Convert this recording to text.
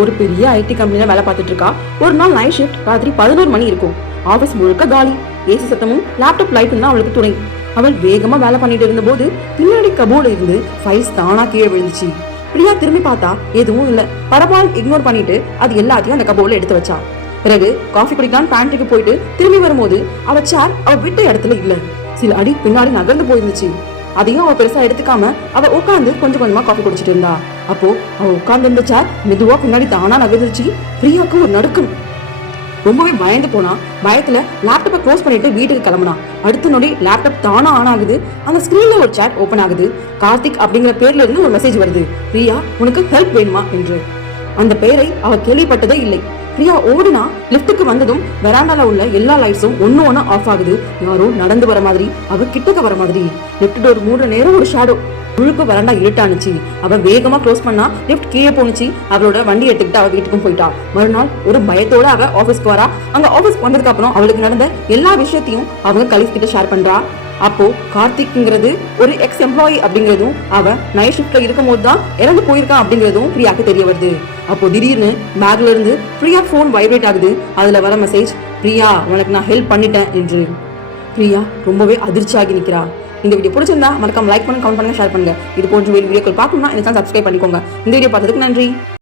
ஒரு பெரிய ஐடி கம்பெனில வேலை பார்த்துட்டு இருக்கா. ஒரு நாள் நைட் ஷிஃப்ட், ராத்திரி 11 மணி இருக்கும். ஆபீஸ் முழுக்க காலி, ஏசி சத்தமும் லேப்டாப் லைட்டும் தான் அவளுக்கு துணை. அவள் வேகமா வேலை பண்ணிட்டு இருந்த போது பின்னாடி கபோர்ட்ல இருந்து ஃபைல்ஸ் தானா கீழே விழுந்துச்சு. பிரியா திரும்பி பார்த்தா எதுவும் இல்ல. பரபால் இக்னோர் பண்ணிட்டு அது எல்லாத்தையும் அந்த கபோர்ட்ல எடுத்து வச்சா. பிறகு காஃபி குடிக்கலாம் பேண்ட்ரிக்கு போயிட்டு திரும்பி வரும்போது அவ சேர் அவ விட்ட இடத்துல இல்ல. சில அடி பின்னாடி நகர்ந்து போயிருந்துச்சு. அதையும் அவ பெருசா எடுத்துக்காம அவ உட்காந்து கொஞ்சம் கொஞ்சமா காஃபி குடிச்சிட்டு இருந்தா. அப்போ அவ உட்கார்ந்து இருந்த சேர் மெதுவா பின்னாடி தானா நகர்ந்துச்சு. பிரியாவுக்கு ஒரு நடுக்கம். ரொம்பவே பயந்து போனா. பயத்துல லேப்டாப்பை க்ளோஸ் பண்ணிட்டு வீட்டுக்கு கிளம்புனா. அடுத்த நொடி லேப்டாப் தானா ஆன் ஆகுது. அந்த ஸ்கிரீன்ல ஒரு சாட் ஓபன் ஆகுது. கார்த்திக் அப்படிங்கிற பேர்ல இருந்து ஒரு மெசேஜ் வருது. பிரியா, உனக்கு ஹெல்ப் வேணுமா என்று. அந்த பெயரை அவ கேள்விப்பட்டதே இல்லை. பிரியா ஓடினா. லிப்டுக்கு வந்ததும் வெராண்டால உள்ள எல்லா லைட்ஸும் ஒன்னு ஆஃப் ஆகுது. யாரோ நடந்து வர மாதிரி, அவ கிட்டக்க வர மாதிரி. லிப்ட் டோர் மூடுற நேரம் ஒரு ஷேடோ. முழுக்க வராண்டா இருட்டானுச்சு. அவ வேகமா க்ளோஸ் பண்ணா. லிப்ட் கீழே போனுச்சு. அவளோட வண்டி எடுத்துக்கிட்டு அவ வீட்டுக்கும் போயிட்டா. மறுநாள் ஒரு பயத்தோட அவ ஆபீஸ்க்கு வரா. அங்க ஆபீஸ்க்கு வந்ததுக்கு அப்புறம் அவளுக்கு நடந்த எல்லா விஷயத்தையும் அவங்க கலீஸ் கிட்ட ஷேர் பண்றா. அப்போ கார்த்திக்ங்கிறது ஒரு எக்ஸ் எம்ப்ளாயி அப்படிங்கறதும், அவ நைட் ஷிஃப்ட்ல இருக்கும் போது தான் இறந்து போயிருக்கான் அப்படிங்கறதும் பிரியாக்கு தெரிய வருது. அப்போ திடீர்னு பேக்ல இருந்து பிரியா போன் வைப்ரேட் ஆகுது. அதுல வர மெசேஜ், பிரியா, உனக்கு நான் ஹெல்ப் பண்ணிட்டேன் என்று. பிரியா ரொம்பவே அதிர்ச்சி ஆகி நிக்கிறா. இந்த வீடியோ பிடிச்சிருந்தா மறக்காம லைக் பண்ணுங்க, கமெண்ட் பண்ணுங்க, ஷேர் பண்ணுங்க. இது போன்ற வீடியோக்கள் பார்க்கணும்னா இந்த சேனல் சப்ஸ்கிரைப் பண்ணிக்கோங்க. இந்த வீடியோ பார்த்ததுக்கு நன்றி.